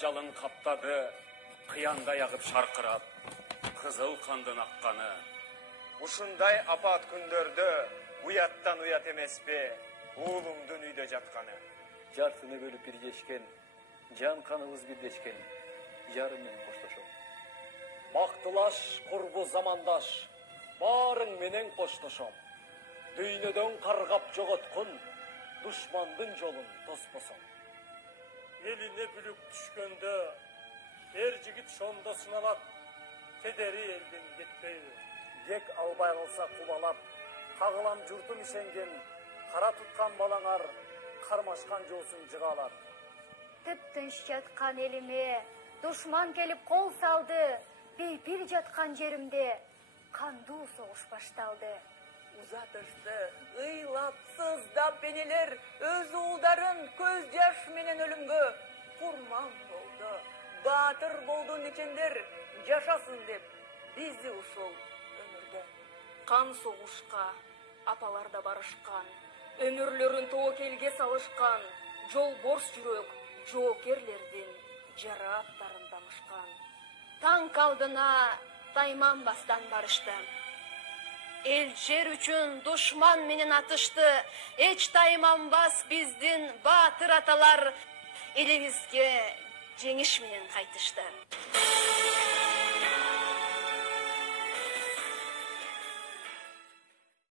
ажалын каптады, кыянда ягып шаркырап, кызыл кандын акканы. Ушундай апат күндөрдө уяттан уят эмеспи, уулуңдун үйдө жатканы. Жартыны бөлүп бирдешкен, жан каныбыз бирдешкен, жарым менен коштошом. Бактылаш, курбу замандаш, барың менен коштошом. Дүйнөдөн каргап жоготкун, душмандын жолун тоспосом. Элине бүлүк түшкөндө, жигит шондо сыналат, кедери элдин кетпейби. Гек албай калса кубалап, кагылам журтум ишенген, кара туткан балаңар, кармашкан жоосун жыгалат. Тып-тынч жаткан элиме, душман келип кол салды, бейпир жаткан жеримде кандуу согуш башталды. Uzatıştı, ыйлап, сыздап бенелер, өз уулдарын көз жаш менен өлүмгө курман болду. Батыр болду нечендер, жашасын деп, бизди ушул өмүрдө. Кан согушка апалар да барышкан, өмүрлөрүн тоокелге салышкан, жолборс жүрөк жоокерлердин жара аттарын тамышкан. Танк алдына тайманбастан барышты. Эл жер үчүн душман менен атышты, эч тайманбас биздин баатыр аталар элибизге жеңиш менен кайтышты.